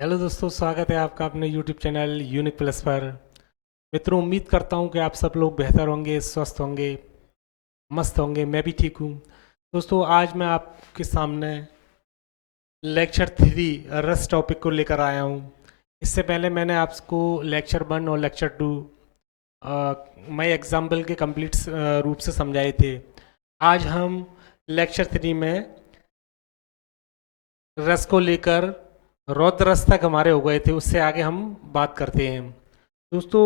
Hello दोस्तों, स्वागत है आपका अपने यूट्यूब चैनल यूनिक प्लस पर। मित्रों, उम्मीद करता हूँ कि आप सब लोग बेहतर होंगे, स्वस्थ होंगे, मस्त होंगे। मैं भी ठीक हूँ। दोस्तों, आज मैं आपके सामने लेक्चर 3 रस टॉपिक को लेकर आया हूँ। इससे पहले मैंने आपको लेक्चर 1 और लेक्चर 2 मैं एग्जाम्पल के कंप्लीट रूप से समझाए थे। आज हम लेक्चर 3 में रस को लेकर रौद्र रस तक हमारे हो गए थे, उससे आगे हम बात करते हैं। दोस्तों,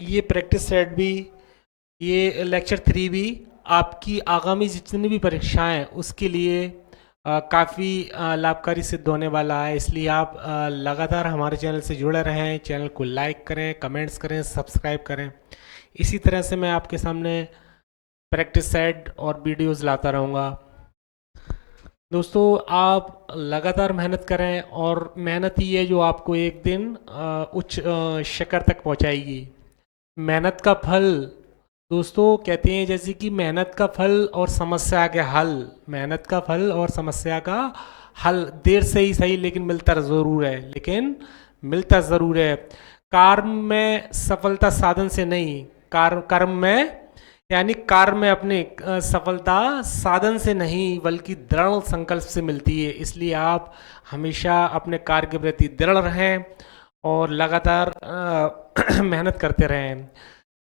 ये प्रैक्टिस सेट भी, ये लेक्चर 3 भी आपकी आगामी जितनी भी परीक्षाएं हैं उसके लिए काफ़ी लाभकारी सिद्ध होने वाला है। इसलिए आप लगातार हमारे चैनल से जुड़े रहें, चैनल को लाइक करें, कमेंट्स करें, सब्सक्राइब करें। इसी तरह से मैं आपके सामने प्रैक्टिस सेट और वीडियोस लाता रहूँगा। दोस्तों, आप लगातार मेहनत करें और मेहनत ही है जो आपको एक दिन उच्च शिखर तक पहुंचाएगी। मेहनत का फल, दोस्तों कहते हैं जैसे कि मेहनत का फल और समस्या के हल, मेहनत का फल और समस्या का हल देर से ही सही लेकिन मिलता ज़रूर है, लेकिन मिलता ज़रूर है। कर्म में सफलता साधन से नहीं, कर्म में यानी कार्य में अपने सफलता साधन से नहीं बल्कि दृढ़ संकल्प से मिलती है। इसलिए आप हमेशा अपने कार्य के प्रति दृढ़ रहें और लगातार मेहनत करते रहें।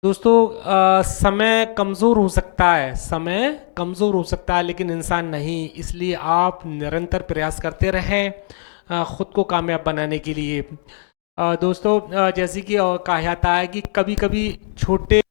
दोस्तों, समय कमज़ोर हो सकता है, समय कमज़ोर हो सकता है लेकिन इंसान नहीं। इसलिए आप निरंतर प्रयास करते रहें खुद को कामयाब बनाने के लिए। दोस्तों, जैसे कि कहा जाता है कि कभी कभी छोटे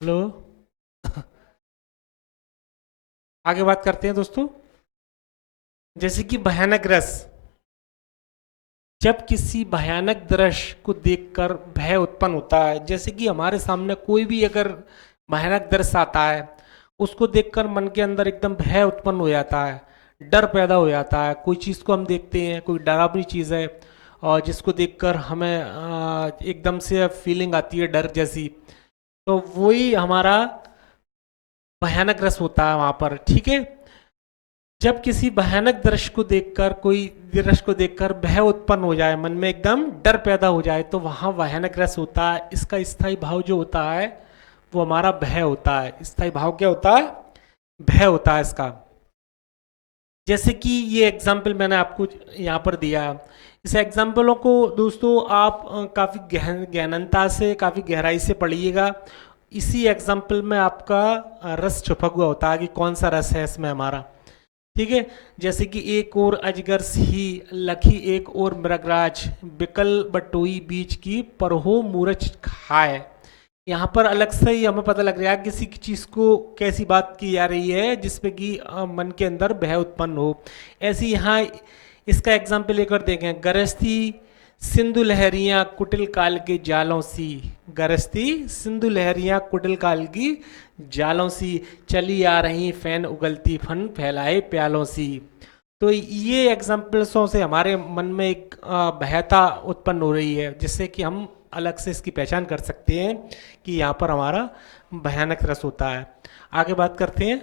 हेलो, आगे बात करते हैं दोस्तों। जैसे कि भयानक रस, जब किसी भयानक दृश्य को देखकर भय उत्पन्न होता है, जैसे कि हमारे सामने कोई भी अगर भयानक दृश्य आता है, उसको देखकर मन के अंदर एकदम भय उत्पन्न हो जाता है, डर पैदा हो जाता है। कोई चीज़ को हम देखते हैं, कोई डरावनी चीज़ है और जिसको देखकर हमें एकदम से फीलिंग आती है डर जैसी, तो वही हमारा भयानक रस होता है वहाँ पर। ठीक है, जब किसी भयानक दृश्य को देखकर, कोई दृश्य को देखकर भय उत्पन्न हो जाए, मन में एकदम डर पैदा हो जाए, तो वहाँ भयानक रस होता है। इसका स्थायी भाव जो होता है वो हमारा भय होता है। स्थायी भाव क्या होता है? भय होता है इसका। जैसे कि ये एग्जाम्पल मैंने आपको यहाँ पर दिया, इस एग्जाम्पलों को दोस्तों आप काफ़ी गहनता से, काफ़ी गहराई से पढ़िएगा। इसी एग्जाम्पल में आपका रस छुपा हुआ होता है कि कौन सा रस है इसमें हमारा। ठीक है, जैसे कि एक और अजगर सी लखी, एक और मृगराज, बिकल बटोई बीच की परहो मूरछ खाए। यहाँ पर अलग से ही हमें पता लग रहा है किसी चीज़ को कैसी बात की जा रही है जिसपे कि मन के अंदर भय उत्पन्न हो। ऐसे यहाँ इसका एग्जाम्पल एक और देखें, गरजती सिंधु लहरियाँ कुटिल काल के जालों सी, गरजती सिंधु लहरियाँ कुटिल काल की जालों सी, चली आ रही फैन उगलती फन फैलाए प्यालों सी। तो ये एग्जाम्पल्सों से हमारे मन में एक भयता उत्पन्न हो रही है, जिससे कि हम अलग से इसकी पहचान कर सकते हैं कि यहाँ पर हमारा भयानक रस होता है। आगे बात करते हैं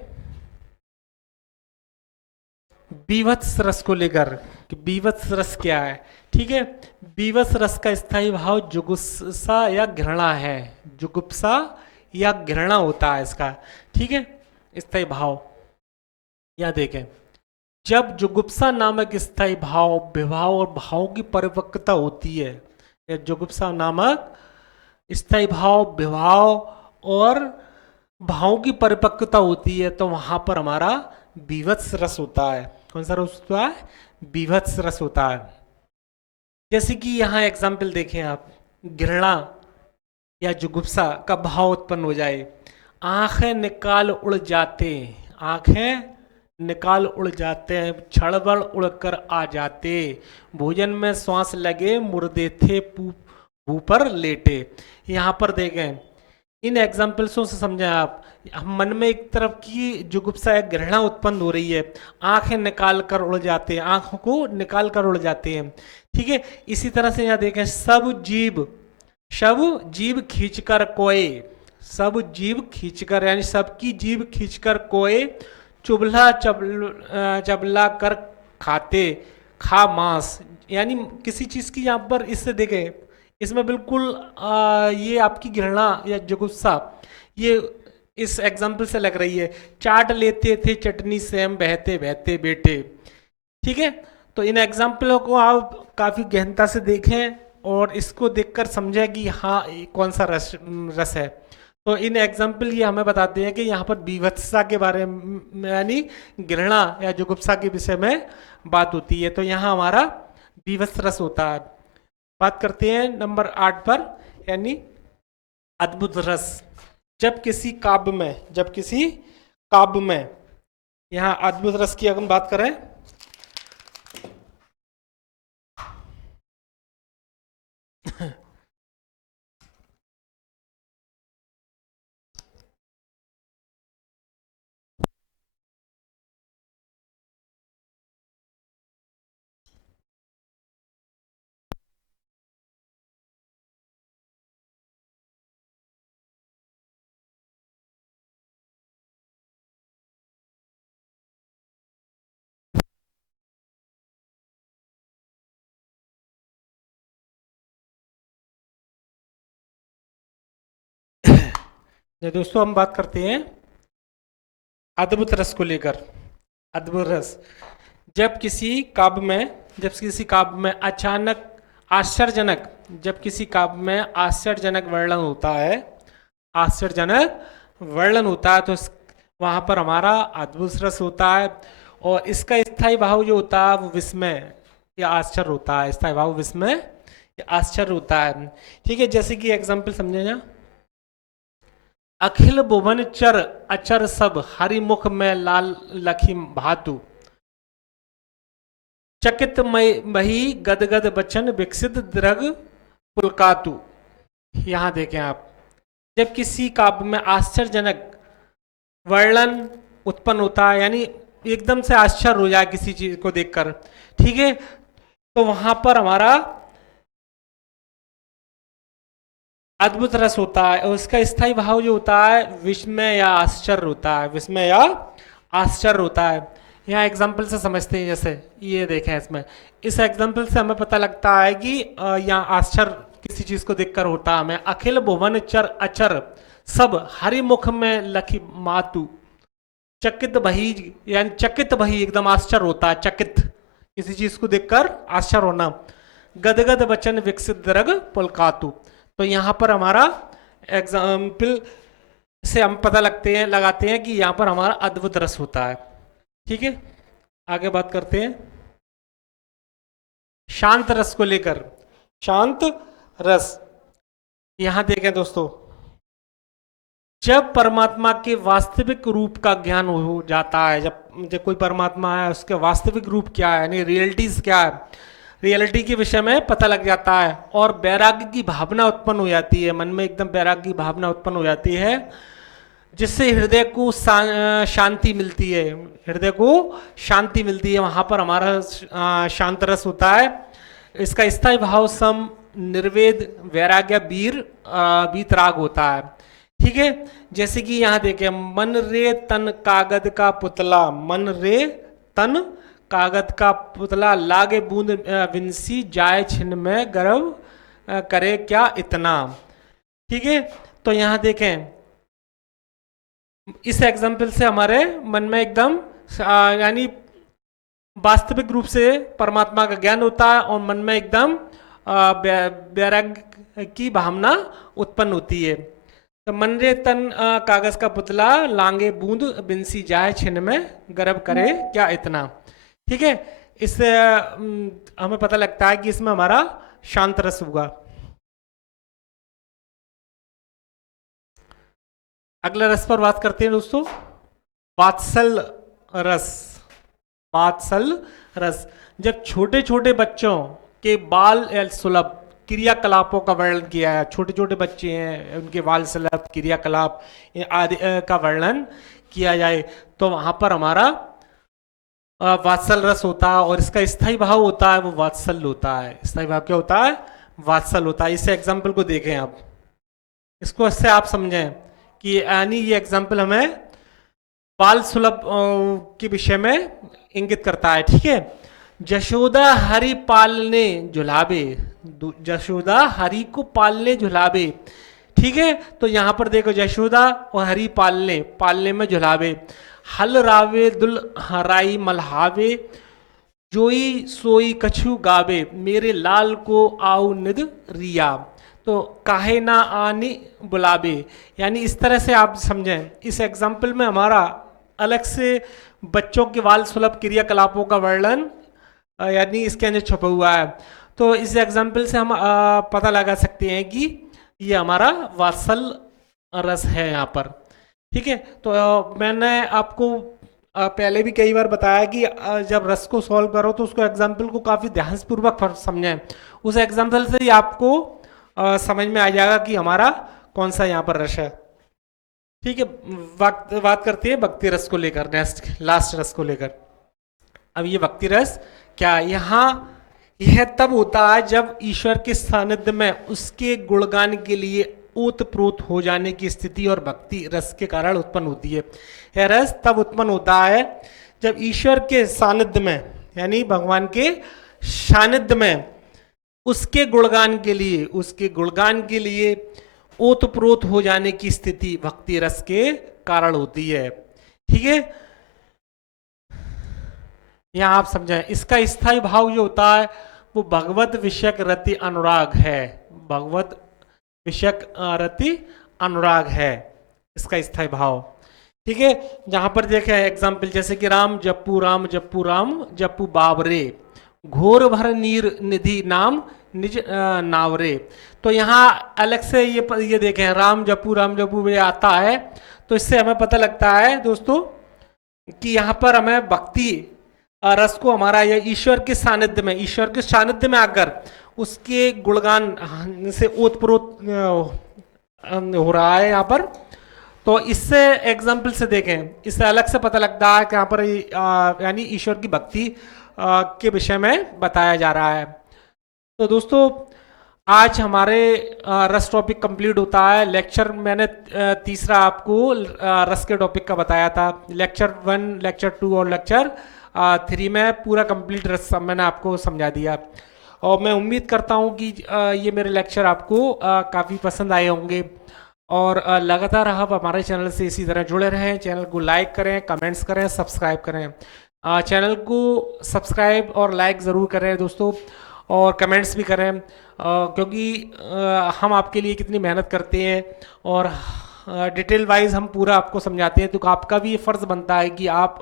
बीभत्स रस को लेकर कि बीभत्स रस क्या है। ठीक है। बीभत्स रस का स्थायी भाव जुगुप्सा या घृणा है। जुगुप्सा या घृणा होता है इसका। ठीक है, स्थायी भाव या देखें, जब जुगुप्सा नामक स्थायी भाव विभाव और भाव की परिपक्वता होती है, या जुगुप्सा नामक स्थायी भाव विभाव और भाव की परिपक्वता होती है, तो वहां पर हमारा बीभत्स रस होता है। कौन सा रस होता है? बीभत्स रस होता है। जैसे कि यहाँ एग्जाम्पल देखें आप, घृणा या जुगुप्सा का भाव उत्पन्न हो जाए, आंखें निकाल उड़ जाते, आंखें निकाल उड़ जाते हैं, छड़बड़ उड़कर आ जाते, भोजन में श्वास लगे मुर्दे थे भू पर लेटे। यहाँ पर देखें, इन एग्जाम्पल्सों से समझें आप, हम मन में एक तरफ की जुगुप्सा या घृणा उत्पन्न हो रही है, आंखें निकाल कर उड़ जाते हैं, आंखों को निकाल कर उड़ जाते हैं। ठीक है, इसी तरह से यहाँ देखें, सब जीव खींचकर कोए, सब जीव खींचकर यानी सबकी जीव खींचकर कोए, चुबला चबला कर खाते, खा मांस, यानी किसी चीज की यहाँ पर इससे देखें, इसमें बिल्कुल ये आपकी घृणा या जुगुप्सा ये इस एग्जाम्पल से लग रही है। चाट लेते थे चटनी से हम बहते बहते बेटे। ठीक है, तो इन एग्जाम्पलों को आप काफी गहनता से देखें और इसको देखकर समझें कि हाँ कौन सा रस है। तो इन एग्जाम्पल ये हमें बताते हैं कि यहाँ पर बीभत्सता के बारे में यानी घृणा या जुगुप्सा के विषय में बात होती है। तो यहाँ हमारा बीभत्स रस होता है। बात करते हैं नंबर 8 पर, यानी अद्भुत रस। जब किसी काव्य में यहाँ अद्भुत रस की अगर हम बात करें, दोस्तों हम बात करते हैं अद्भुत रस को लेकर। अद्भुत रस, जब किसी काव्य में अचानक आश्चर्यजनक, जब किसी काव्य में आश्चर्यजनक वर्णन होता है, तो वहां पर हमारा अद्भुत रस होता है। और इसका स्थायी भाव जो होता है वो विस्मय या आश्चर्य होता है। स्थायी भाव विस्मय या आश्चर्य होता है। ठीक है, जैसे कि एग्जाम्पल समझे ना, अखिल भुवन चर अचर सब, हरिमुख में लाल लखी भातु, चकित मही गदगद बचन विकसित द्रग पुलकातु। यहां देखें आप, जब किसी काव्य में आश्चर्यजनक वर्णन उत्पन्न होता है, यानी एकदम से आश्चर्य हो जाए किसी चीज को देखकर, ठीक है, तो वहां पर हमारा अद्भुत रस होता है। और उसका स्थायी भाव जो होता है विस्मय या आश्चर्य होता है, विस्मय या आश्चर्य होता है। यहाँ एग्जाम्पल से समझते हैं, जैसे ये देखें, इसमें इस एग्जाम्पल से हमें पता लगता है कि यहाँ आश्चर्य किसी चीज को देखकर होता है हमें। अखिल भुवन चर अचर सब, हरिमुख में लखी मातु, चकित भई, यानी चकित भई एकदम आश्चर्य होता है, चकित किसी चीज को देखकर आश्चर्य होना, गदगद वचन विकसित द्रग पुलकातु। तो यहाँ पर हमारा एग्जाम्पल से हम पता लगाते हैं कि यहाँ पर हमारा अद्भुत रस होता है। ठीक है, आगे बात करते हैं शांत रस को लेकर। शांत रस, यहां देखें दोस्तों, जब परमात्मा के वास्तविक रूप का ज्ञान हो जाता है, जब कोई परमात्मा है उसके वास्तविक रूप क्या है, यानी रियलिटीज क्या है, रियलिटी के विषय में पता लग जाता है और वैराग्य की भावना उत्पन्न हो जाती है, मन में एकदम वैराग्य की भावना उत्पन्न हो जाती है, जिससे हृदय को शांति मिलती है, हृदय को शांति मिलती है। वहां पर हमारा शांत रस होता है। इसका स्थायी भाव सम निर्वेद वैराग्य वीतराग होता है। ठीक है, जैसे कि यहाँ देखें, मन रे तन कागद का पुतला, मन रे तन कागज का पुतला लागे बूंद बिनसी जाए छिन में गर्व करे क्या इतना। ठीक है, तो यहाँ देखें इस एग्जाम्पल से हमारे मन में एकदम यानी वास्तविक रूप से परमात्मा का ज्ञान होता है और मन में एकदम वैराग्य की भावना उत्पन्न होती है। तो मन रे तन कागज का पुतला लांगे बूंद बिनसी जाए छिन में गर्व करे क्या इतना। ठीक है, इससे हमें पता लगता है कि इसमें हमारा शांत रस होगा। अगला रस पर बात करते हैं दोस्तों, वात्सल रस। वात्सल रस, जब छोटे छोटे बच्चों के बाल सुलभ क्रियाकलापों का वर्णन किया है, छोटे छोटे बच्चे हैं उनके बाल सुलभ क्रियाकलाप आदि का वर्णन किया जाए तो वहां पर हमारा वात्सल रस होता है और इसका स्थायी भाव होता है वो वात्सल होता है। स्थायी भाव क्या होता है? वात्सल होता है। इस एग्जाम्पल को देखें आप, इसको इससे आप समझें कि यानी ये एग्जाम्पल हमें बाल सुलभ के विषय में इंगित करता है। ठीक है, जशोदा हरि पालने झुलावे, जशोदा हरि को पालने झुलावे। ठीक है, तो यहां पर देखो जशोदा और हरि पालने, पालने में झुलावे। हल रावे दुल हराई मल्हावे, जोई सोई कछु गावे, मेरे लाल को आओ निद रिया। तो काहे ना आनी बुलावे, यानी इस तरह से आप समझें। इस एग्जाम्पल में हमारा अलग से बच्चों के बाल सुलभ क्रियाकलापों का वर्णन यानी इसके अंदर छुपा हुआ है। तो इस एग्जाम्पल से हम पता लगा सकते हैं कि ये हमारा वात्सल रस है यहाँ पर। ठीक है, तो मैंने आपको पहले भी कई बार बताया कि जब रस को सॉल्व करो तो उसको एग्जाम्पल को काफ़ी ध्यानपूर्वक समझें। उस एग्जाम्पल से ही आपको समझ में आ जाएगा कि हमारा कौन सा यहाँ पर रस है। ठीक है, बात करते हैं भक्ति रस को लेकर, नेक्स्ट लास्ट रस को लेकर। अब ये भक्ति रस क्या, यहाँ यह तब होता है जब ईश्वर के सानिध्य में उसके गुणगान के लिए ओतप्रोत हो जाने की स्थिति और भक्ति रस के कारण उत्पन्न होती है। यह रस तब उत्पन्न होता है जब ईश्वर के सानिध्य में यानी भगवान के सानिध्य में उसके गुणगान के लिए ओतप्रोत हो जाने की स्थिति भक्ति रस के कारण होती है। ठीक है, यहां आप समझें इसका स्थायी भाव जो होता है वो भगवत विषयक रति अनुराग है। भगवत विषयक रति अनुराग है इसका स्थायी भाव। ठीक है, जहां पर देखें एग्जाम्पल जैसे कि राम जप्पू राम जप्पू राम जप्पू बाबरे, घोर भर नीर निधि नाम निज नावरे। तो यहाँ अलग से ये देखें राम जप्पू ये आता है, तो इससे हमें पता लगता है दोस्तों कि यहाँ पर हमें भक्ति रस को हमारा ये ईश्वर के सानिध्य में आकर उसके गुणगान से ओतप्रोत हो रहा है यहाँ पर। तो इससे एग्जाम्पल से देखें, इससे अलग से पता लगता है कि यहाँ पर यानी ईश्वर की भक्ति के विषय में बताया जा रहा है। तो दोस्तों आज हमारे रस टॉपिक कंप्लीट होता है। लेक्चर मैंने तीसरा आपको रस के टॉपिक का बताया था। लेक्चर 1, लेक्चर 2 और लेक्चर 3 में पूरा कंप्लीट रस मैंने आपको समझा दिया और मैं उम्मीद करता हूँ कि ये मेरे लेक्चर आपको काफ़ी पसंद आए होंगे और लगातार आप हमारे चैनल से इसी तरह जुड़े रहें। चैनल को लाइक करें, कमेंट्स करें, सब्सक्राइब करें। चैनल को सब्सक्राइब और लाइक ज़रूर करें दोस्तों और कमेंट्स भी करें क्योंकि हम आपके लिए कितनी मेहनत करते हैं और डिटेल वाइज हम पूरा आपको समझाते हैं। तो आपका भी ये फ़र्ज़ बनता है कि आप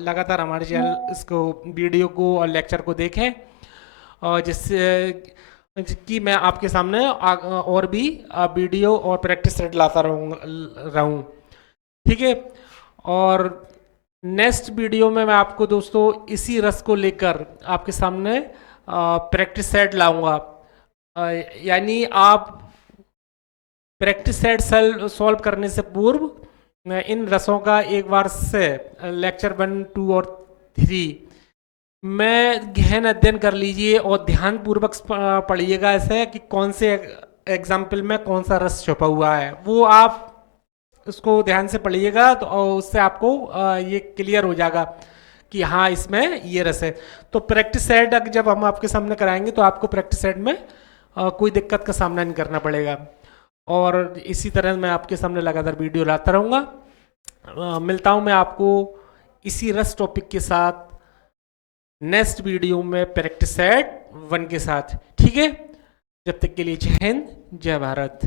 लगातार हमारे चैनल इसको वीडियो को और लेक्चर को देखें और जिससे कि मैं आपके सामने और भी वीडियो और प्रैक्टिस सेट लाता रहूँ। ठीक है, और नेक्स्ट वीडियो में मैं आपको दोस्तों इसी रस को लेकर आपके सामने प्रैक्टिस सेट लाऊंगा। यानी आप प्रैक्टिस सेट सॉल्व करने से पूर्व इन रसों का एक बार से लेक्चर 1, 2 और 3 में गहन अध्ययन कर लीजिए और ध्यान पूर्वक पढ़िएगा ऐसे कि कौन से एग्जाम्पल में कौन सा रस छुपा हुआ है, वो आप उसको ध्यान से पढ़िएगा तो उससे आपको ये क्लियर हो जाएगा कि हाँ इसमें ये रस है। तो प्रैक्टिस सेट जब हम आपके सामने कराएंगे तो आपको प्रैक्टिस सेट में कोई दिक्कत का सामना नहीं करना पड़ेगा। और इसी तरह मैं आपके सामने लगातार वीडियो लाता रहूँगा। मिलता हूँ मैं आपको इसी रस टॉपिक के साथ नेक्स्ट वीडियो में प्रैक्टिस सेट 1 के साथ, ठीक है। जब तक के लिए जय हिंद, जय भारत।